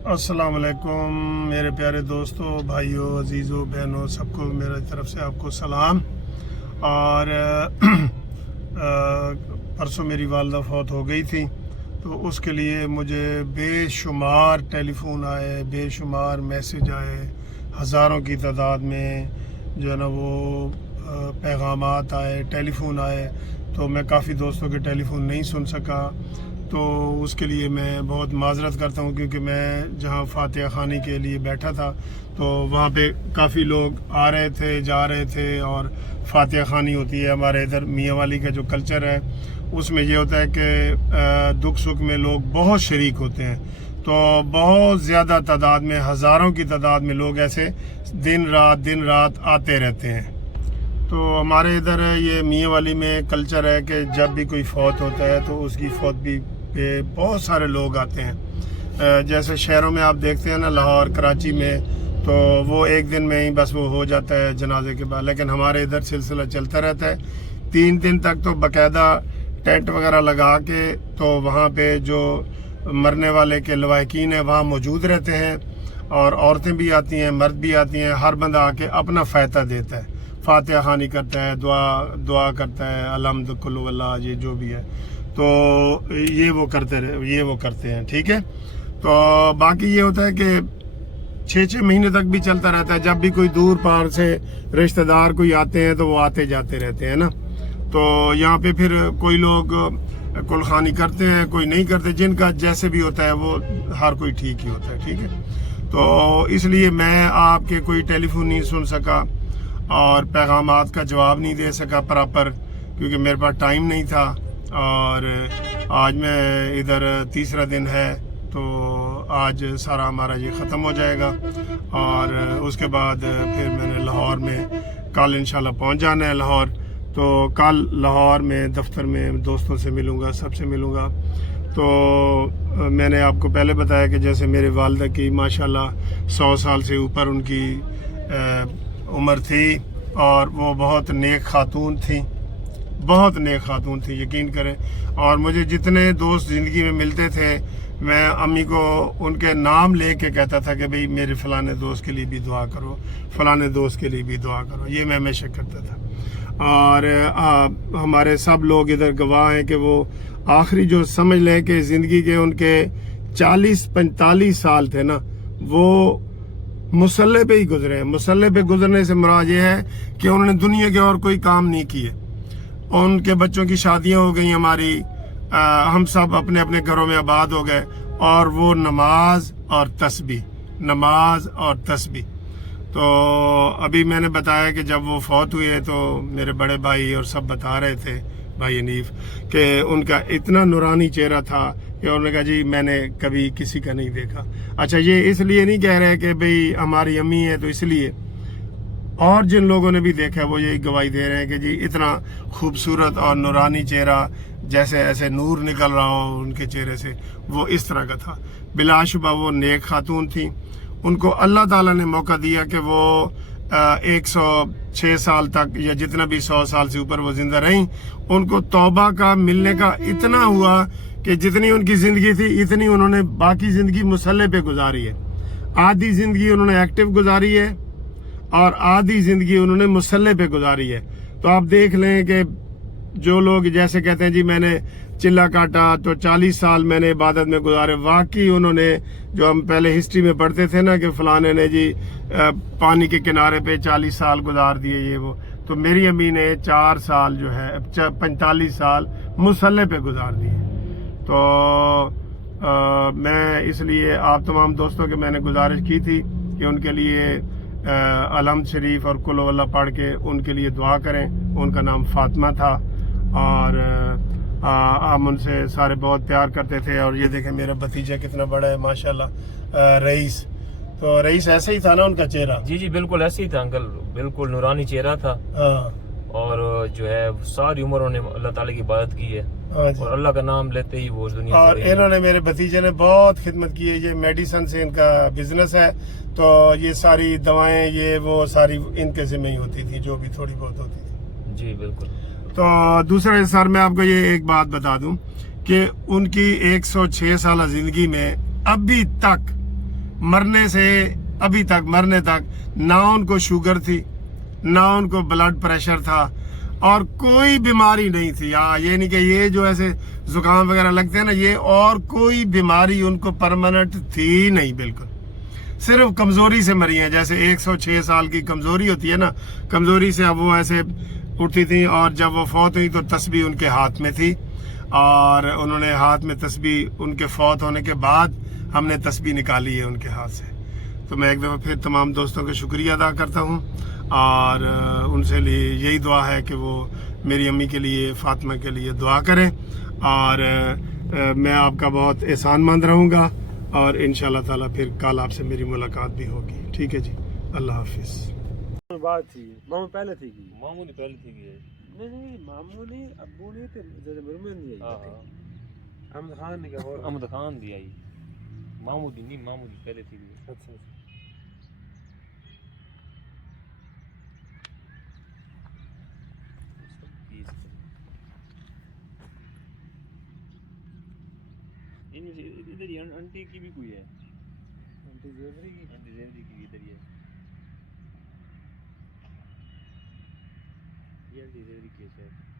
अस्सलाम वालेकुम मेरे प्यारे दोस्तों, भाइयों, अजीज़ों, बहनों, सबको मेरी तरफ से आपको सलाम। और परसों मेरी वालदा फौत हो गई थी, तो उसके लिए मुझे बेशुमार टेलीफोन आए, बेशुमार मैसेज आए, हज़ारों की तादाद में जो है ना वो पैगामात आए, टेलीफोन आए। तो मैं काफ़ी दोस्तों के टेलीफोन नहीं सुन सका, तो उसके लिए मैं बहुत माजरत करता हूँ, क्योंकि मैं जहाँ फातिहा खानी के लिए बैठा था तो वहाँ पे काफ़ी लोग आ रहे थे, जा रहे थे। और फातिहा खानी होती है हमारे इधर मियाँ वाली का जो कल्चर है, उसमें ये होता है कि दुख सुख में लोग बहुत शरीक होते हैं। तो बहुत ज़्यादा तादाद में, हज़ारों की तादाद में लोग ऐसे दिन रात आते रहते हैं। तो हमारे इधर ये मियाँ वाली में कल्चर है कि जब भी कोई फौत होता है तो उसकी फौत भी पे बहुत सारे लोग आते हैं। जैसे शहरों में आप देखते हैं ना, लाहौर, कराची में, तो वो एक दिन में ही बस वो हो जाता है जनाजे के बाद। लेकिन हमारे इधर सिलसिला चलता रहता है 3 दिन तक। तो बाकायदा टेंट वगैरह लगा के तो वहाँ पे जो मरने वाले के लवाकिन है वहाँ मौजूद रहते हैं, और औरतें भी आती हैं, मर्द भी आती हैं। हर बंदा आके अपना फ़ायदा देता है, फातिहा खानी करता है, दुआ करता है, अलहम्द कुल्लु वल्लाह, ये जो भी है। तो ये वो करते हैं, ठीक है। तो बाकी ये होता है कि 6 महीने तक भी चलता रहता है। जब भी कोई दूर पार से रिश्तेदार कोई आते हैं तो वो आते जाते रहते हैं ना। तो यहाँ पे फिर कोई लोग कुलखानी करते हैं, कोई नहीं करते। जिनका जैसे भी होता है वो हर कोई ठीक ही होता है, ठीक है। तो इसलिए मैं आपके कोई टेलीफोन नहीं सुन सका और पैगामात का जवाब नहीं दे सका प्रॉपर, क्योंकि मेरे पास टाइम नहीं था। और आज मैं इधर तीसरा दिन है, तो आज सारा हमारा ये ख़त्म हो जाएगा। और उसके बाद फिर मैंने लाहौर में कल इंशाल्लाह पहुंच जाना है लाहौर। तो कल लाहौर में दफ्तर में दोस्तों से मिलूँगा, सबसे मिलूँगा। तो मैंने आपको पहले बताया कि जैसे मेरे वालिदा की माशाल्लाह 100 साल से ऊपर उनकी उम्र थी, और वो बहुत नेक खातून थी, बहुत नेक खातून थी, यकीन करें। और मुझे जितने दोस्त ज़िंदगी में मिलते थे, मैं अम्मी को उनके नाम लेके कहता था कि भाई मेरे फ़लाने दोस्त के लिए भी दुआ करो, फ़लाने दोस्त के लिए भी दुआ करो। ये मैं हमेशा करता था। और हमारे सब लोग इधर गवाह हैं कि वो आखिरी जो समझ लें कि ज़िंदगी के उनके 40-45 साल थे ना, वो मुसल्ले पे ही गुजरे हैं। मुसल्ले पे गुजरने से मुराद ये है कि उन्होंने दुनिया के और कोई काम नहीं किए। उनके बच्चों की शादियां हो गई, हमारी हम सब अपने अपने घरों में आबाद हो गए, और वो नमाज और तस्बीह। तो अभी मैंने बताया कि जब वो फौत हुए तो मेरे बड़े भाई और सब बता रहे थे, भाई हनीफ, कि उनका इतना नूरानी चेहरा था कि उन्होंने कहा जी मैंने कभी किसी का नहीं देखा। अच्छा, ये इसलिए नहीं कह रहे कि भाई हमारी अम्मी है तो इसलिए, और जिन लोगों ने भी देखा वो यही गवाही दे रहे हैं कि जी इतना खूबसूरत और नूरानी चेहरा, जैसे ऐसे नूर निकल रहा हो उनके चेहरे से, वो इस तरह का था। बिलाशुबा वो नेक खातून थी। उनको अल्लाह ताला ने मौका दिया कि वो 106 साल तक या जितना भी 100 साल से ऊपर वो जिंदा रहीं। उनको तौबा का मिलने का इतना हुआ कि जितनी उनकी ज़िंदगी थी इतनी उन्होंने बाकी ज़िंदगी मुसल्ले पे गुजारी है। आधी ज़िंदगी उन्होंने एक्टिव गुजारी है और आधी ज़िंदगी उन्होंने मुसल्ले पे गुजारी है। तो आप देख लें कि जो लोग जैसे कहते हैं जी मैंने चिल्ला काटा तो 40 साल मैंने इबादत में गुजारे, वाकई उन्होंने, जो हम पहले हिस्ट्री में पढ़ते थे ना कि फलाने ने जी पानी के किनारे पे 40 साल गुजार दिए, ये वो, तो मेरी अम्मी ने 4 साल जो है 45 साल मुसल्ले पे गुजार दिए। तो मैं इसलिए आप तमाम दोस्तों के मैंने गुजारिश की थी कि उनके लिए अलहम्द शरीफ और कुल वल्लाह पढ़ के उनके लिए दुआ करें। उनका नाम फातिमा था, और हम उनसे सारे बहुत प्यार करते थे। और ये देखें मेरा भतीजा कितना बड़ा है माशाल्लाह, रईस। तो रईस ऐसे ही था ना उनका चेहरा? जी जी बिल्कुल ऐसे ही था अंकल, बिल्कुल नूरानी चेहरा था। और जो है सारी उम्र उन्होंने अल्लाह ताला की इबादत की है, और अल्लाह का नाम लेते ही वो दुनिया और इन्होंने, मेरे भतीजे ने बहुत खिदमत की है। ये मेडिसिन से इनका बिजनेस है, तो ये सारी दवाएं ये वो सारी इनके ज़िम्मे ही होती थी, जो भी थोड़ी बहुत होती थी। जी बिल्कुल। तो दूसरा सर मैं आपको ये एक बात बता दूं कि उनकी 106 साल जिंदगी में अभी तक مرنے سے ابھی تک مرنے تک نہ ان کو شوگر تھی نہ ان کو بلڈ پریشر تھا اور کوئی بیماری نہیں تھی. یہ نہیں کہ یہ جو ایسے زکام وغیرہ لگتے ہیں نا, یہ اور کوئی بیماری ان کو پرماننٹ تھی نہیں, بالکل صرف کمزوری سے مری ہیں. جیسے 106 سال کی کمزوری ہوتی ہے نا, کمزوری سے اب وہ ایسے اٹھتی تھیں, اور جب وہ فوت ہوئی تو تسبیح ان کے ہاتھ میں تھی, اور انہوں نے ہاتھ میں تسبیح, ان کے فوت ہونے کے بعد ہم نے تسبیح نکالی ہے ان کے ہاتھ سے. تو میں ایک دفعہ پھر تمام دوستوں کا شکریہ ادا کرتا ہوں, اور ان سے یہی دعا ہے کہ وہ میری امی کے لیے, فاطمہ کے لیے دعا کریں, اور میں آپ کا بہت احسان مند رہوں گا, اور انشاءاللہ تعالیٰ پھر کل آپ سے میری ملاقات بھی ہوگی. ٹھیک ہے جی, اللہ حافظ. بات تھی مامو پہلے تھی کی معمولی پہلے تھی گئی. نہیں مامو نہیں ابو نہیں تے جڑے مرمن نہیں ہاں آئی احمد خان نے کہا اور احمد خان دی آئی, معمولی نہیں, معمولی پہلے تھی گئی. اچھا ادھر ہی آنٹی کی بھی کوئی ہے, آنٹی زیوری کی آنٹی زیندی کی بھی ادھر ہی ہے, یہ آنٹی زیندی کی ہے شاید.